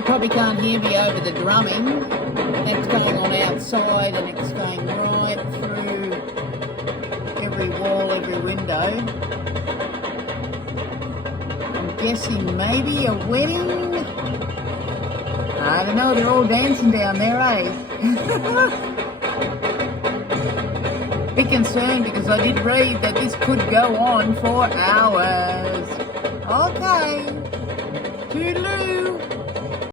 You probably can't hear me over the drumming. It's going on outside and it's going right through every wall, every window. I'm guessing maybe a wedding. I don't know, they're all dancing down there, eh? Bit concerned because I did read that this could go on for hours. Okay. Toodaloo.